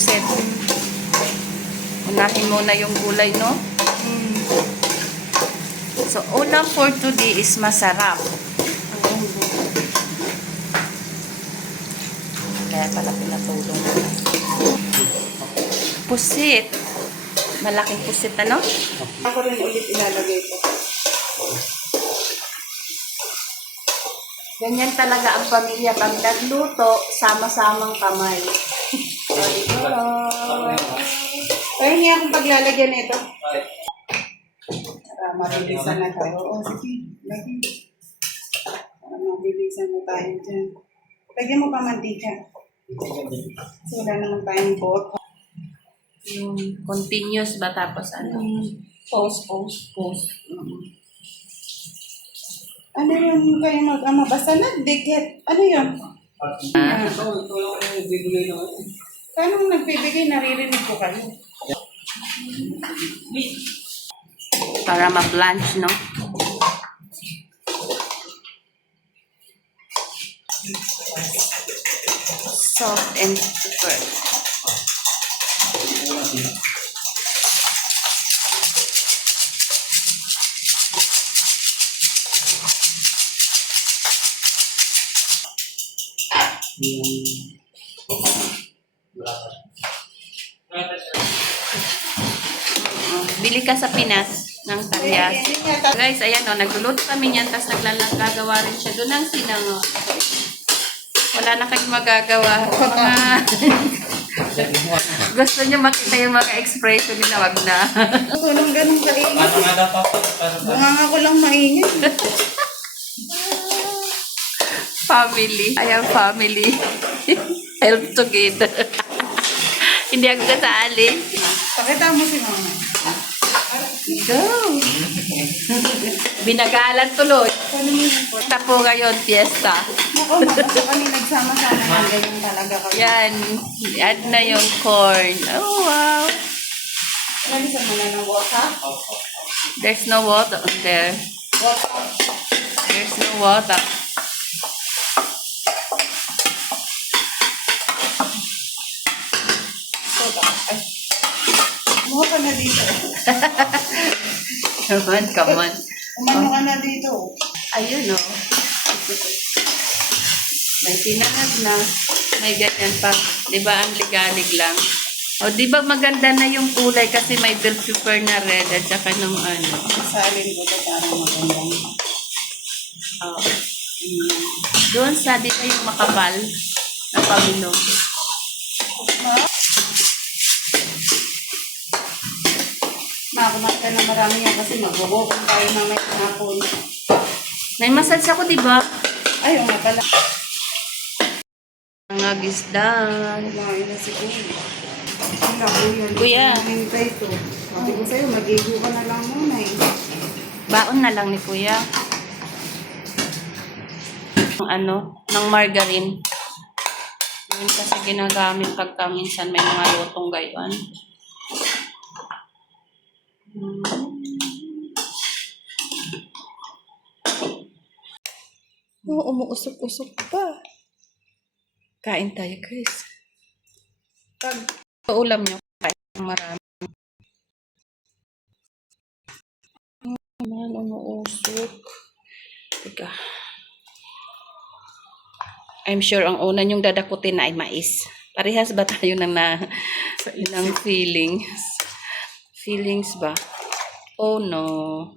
puset. Unahin muna yung gulay, no? So, ulam for today is masarap. Kaya pala pinatulong ko. Pusit. Malaking pusit, ano? Ako rin ulit ilalagay ko. Ganyan talaga ang pamilya. Pag nagluto, sama-samang kamay. Kaya niya akong paglalagyan nito. Para mabilisan na tayo. Oo, sige. Lagi. Para mabilisan na tayo dyan. Lagyan mo pa mantika. So, wala naman tayong pot. Yung continuous ba tapos ano? Post. Ano yun kayo mag-ama? Basta nagdikit. Ano yun? Paano nagbibigay? Naririnig ko kayo. Para ma-blanch, no? Salt and pepper. Bili ka sa Pinas ng talyas. Guys, ayan o, nagluluto kami niyan, tapos gagawa rin siya doon ng sinango. Wala na kayong magagawa. Mga gusto niyo makita yung mga expression nila, wag na. Ganun kaingit. Bunganga ko lang maingit. Family. Ayan, family. Help together. Hindi ako kasali. Pakita mo si mama. Go! Binagalan tuloy. Tapo ngayon, fiesta. Ako, magkakaso kami nagsama-sama yan. Ganyan talaga kami. Yan. Add na yung corn. Oh, wow. Nalisan mo na ng water? There's no water on there. Water. There's no water. Kumuha ka na dito. Come on. Umano ka na dito. Ayun, oh. May tinanag na. May ganyan pa. Di ba ang ligalig lang? O, di ba maganda na yung kulay kasi may bell pepper na red at saka nung ano. Salin ko ito parang magandang. Oh. Doon sa, di ba yung makapal na pabilog? Makumat ka na marami yan kasi mag-walking tayo na may hapon. May massage ako, di ba? Ay, nga pala. Mga gisdan. Kumain na si Kuya. Wala, Kuya. Kuya. Hintay ko. Sabi ko sa'yo, mag-igo ka na lang muna eh. Baon na lang ni Kuya. Ng ano, ng margarine. Yun kasi ginagamit pagka minsan may mga lutong gayon. Oo, umuusok-usok pa. Kain tayo, Chris. Pag Ulam nyo, kain ng marami. Naman, umuusok. Teka. I'm sure ang una nyong dadakutin na ay mais. Parehas ba tayo ng feelings? Feelings ba? Oh no.